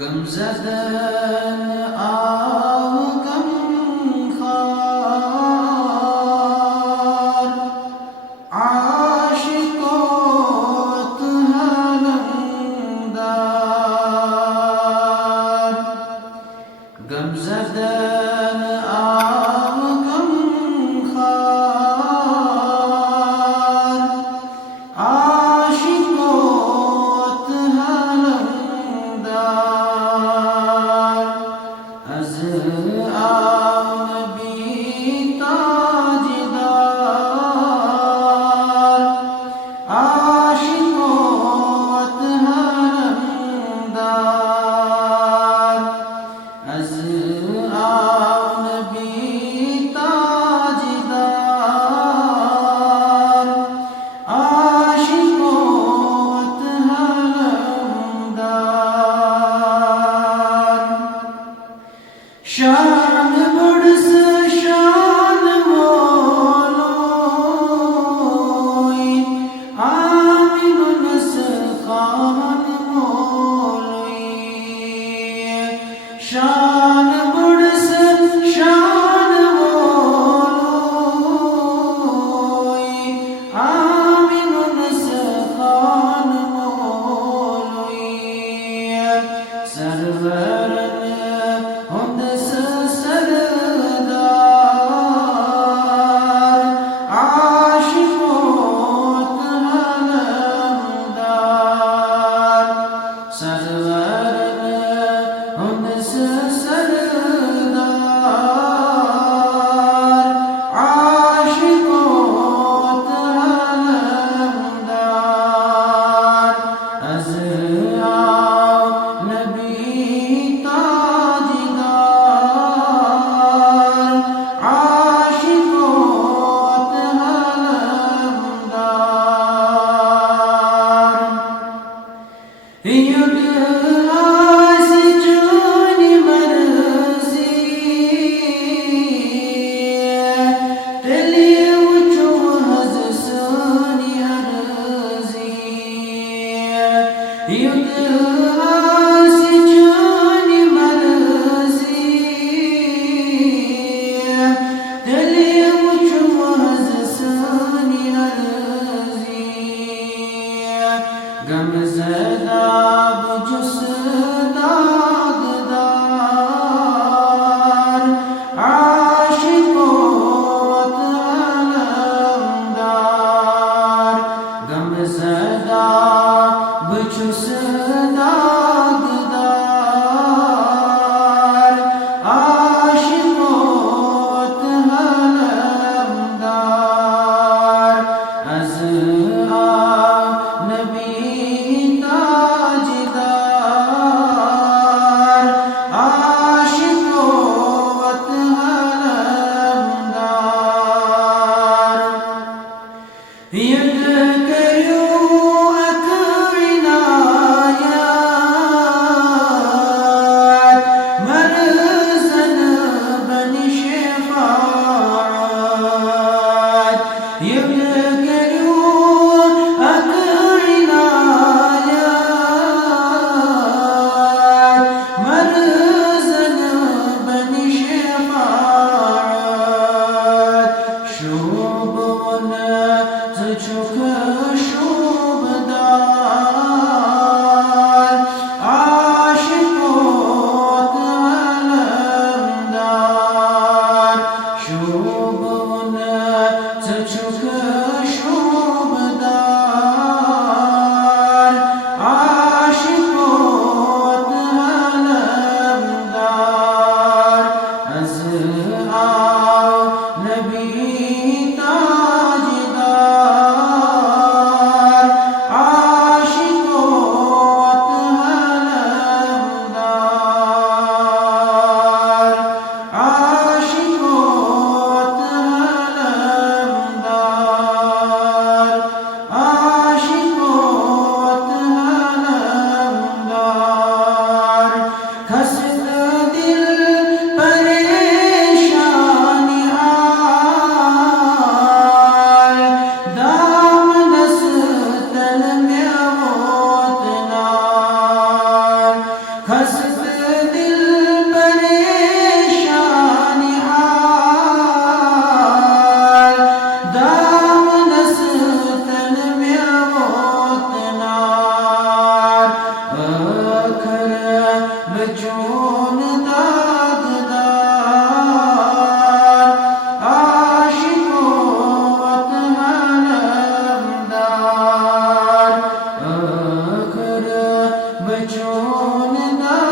गमज़दन आव गमख़ार आशिक़ोत हलमदार। गमज़दन आव गमख़ार आशिक़ोत हलमदार। अज़ आव नबी ताजदार आशिक़ोत हलमदार। अज़ आव नबी ताजदार आशिक़ोत हलमदार। शान बड़स शान मोलोई आमिनुनस खान मोलोई। शान बड़स शान मोलोई आमिनुनस खान मोलोई। सरवरन हुंदस सरदार आशिक़ोत हलमदार। सरवरन हुंदस सरदार आशिक़ोत हलमदार। अज़ आव नबी ताजदार आशिक़ोत हलमदार। युग आस जोनी मर्ज़ी तेली उचो हज़ सोनी अर्ज़ी। युग आस जोनी मर्ज़ी तेली उचो हज़ सोनी अर्ज़ी। गमज़दा बुजुस अखर बचून दागदार आशिको वतहलमदार अखर बचून दागदार